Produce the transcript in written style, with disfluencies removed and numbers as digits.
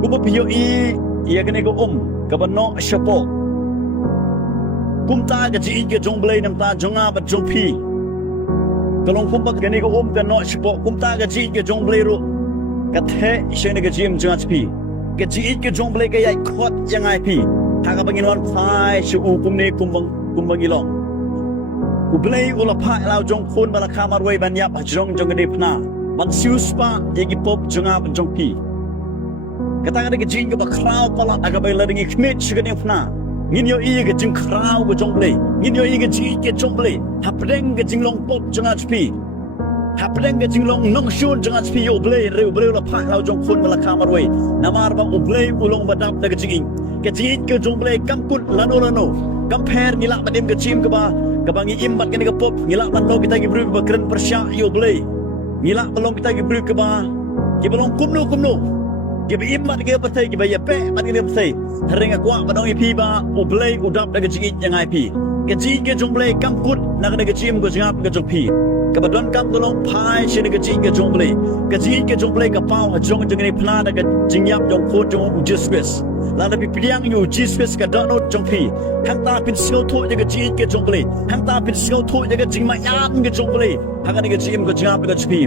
Kumapiyo iya kene ko kabano syapo. Kumta ga ji ga jonglay nam ta jonga bat jongpi. Kalong kumpa kene ko kano syapo kumta ga ji ga jonglay ro. Kathe shene ga jim jonga pi. Ga ji ga jonglay ga yai khot jangai pi. Ta ga bangin wan phai shu kumne kumbang ilong. Ublay ula pa lao jong khun bala kamar wei banyap jong jong de pna. Man sius pa yegi pop jonga bat jongpi. Katanga de jing ba kraw pala aga bay lading ikmit shigani pna. Ngin yo iya ga jing kraw ga jonglay. Ngin yo iya ga ji ga jonglay. Hapdeng ga jing long pop jonga pi. Hapdeng ga jing long nong shun jonga pi yo ublay re ublay ula pa lao jong khun bala kamar wei. Namar ba ublay ulong badap da ga jing. Ga ji ga jonglay kamkut lano. Compare ngilak badim ke chim ke ba kabangi imbat kene ke pop ngilak ban lo kita gi bru ba keren persya yo blay ngilak balong kita gi bru ke ba ki balong kumno ki ba imbat ke patai ki ba ya pe ban ke patai hering akwa banong ipi ba o blay udap da gi yang ipi ke ji ke jong blay kam kut na ke chim ko jingap ke jong pi ka ba don kam dolong pai shin ke ji ke jong blay ka pau ha jong jong ni plan da ke jingyap jong ko jong Jesus Lada pipiang yu Jesus ka dono jong pi hang ta pin skill to jaga ji ke jong blay hang ta pin skill to jaga jing ma yam ke jong blay hang ga jim ko jingap ke pi